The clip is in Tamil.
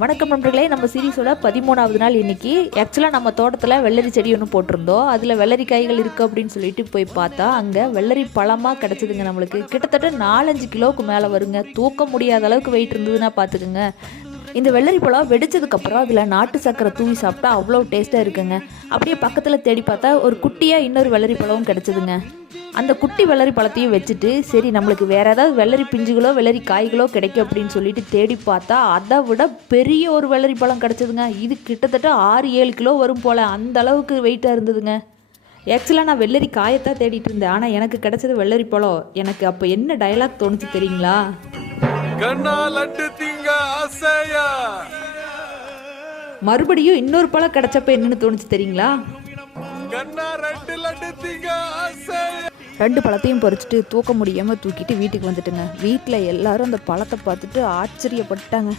வணக்கம் நண்பர்களே நம்ம சீரீஸோட பதிமூணாவது நாள் இன்னைக்கு. ஆக்சுவலாக நம்ம தோட்டத்தில் வெள்ளரி செடி ஒன்று போட்டிருந்தோம். அதில் வெள்ளரி காய்கள் இருக்குது அப்படின்னு சொல்லிட்டு போய் பார்த்தா அங்கே வெள்ளரி பழமாக கிடச்சிதுங்க நம்மளுக்கு. கிட்டத்தட்ட நாலஞ்சு கிலோவுக்கு மேலே வருங்க. தூக்க முடியாத அளவுக்கு வெயிட் இருந்ததுன்னா பார்த்துக்குங்க. இந்த வெள்ளரி பழம் வெடிச்சதுக்கப்புறம் அதில் நாட்டு சக்கரை தூவி சாப்பிட்டா அவ்வளோ டேஸ்ட்டாக இருக்குங்க. அப்படியே பக்கத்தில் தேடி பார்த்தா ஒரு குட்டியாக இன்னொரு வெள்ளரி பழமும் கிடச்சிதுங்க. அந்த குட்டி வெள்ளரி பழத்தையும் வச்சுட்டு சரி நம்மளுக்கு வேற ஏதாவது வெள்ளரி பிஞ்சுகளோ வெள்ளரி காய்களோ கிடைக்கும் அப்படின்னு சொல்லிட்டு தேடி பார்த்தா அதை விட பெரிய ஒரு வெள்ளரி பழம் கிடச்சிதுங்க. இது கிட்டத்தட்ட ஆறு ஏழு கிலோ வரும் போல். அந்த அளவுக்கு வெயிட்டாக இருந்ததுங்க. ஆக்சுவலாக நான் வெள்ளரி காயத்தான் தேடிட்டு இருந்தேன். ஆனால் எனக்கு கிடச்சது வெள்ளரி பழம். எனக்கு அப்போ என்ன டயலாக் தோணுச்சு தெரியுங்களா? கண்ணா லட்டு திங்க ஆசையா? மறுபடியும் இன்னொரு பழம் கிடைச்சப்ப என்னன்னு தோணுச்சு தெரியுங்களா? கண்ணா ரெண்டு லட்டு திங்க ஆசையா? ரெண்டு பழத்தையும் பறிச்சுட்டு தூக்க முடியாமல் தூக்கிட்டு வீட்டுக்கு வந்துட்டுங்க. வீட்டில் எல்லாரும் அந்த பழத்தை பார்த்துட்டு ஆச்சரியப்பட்டாங்க.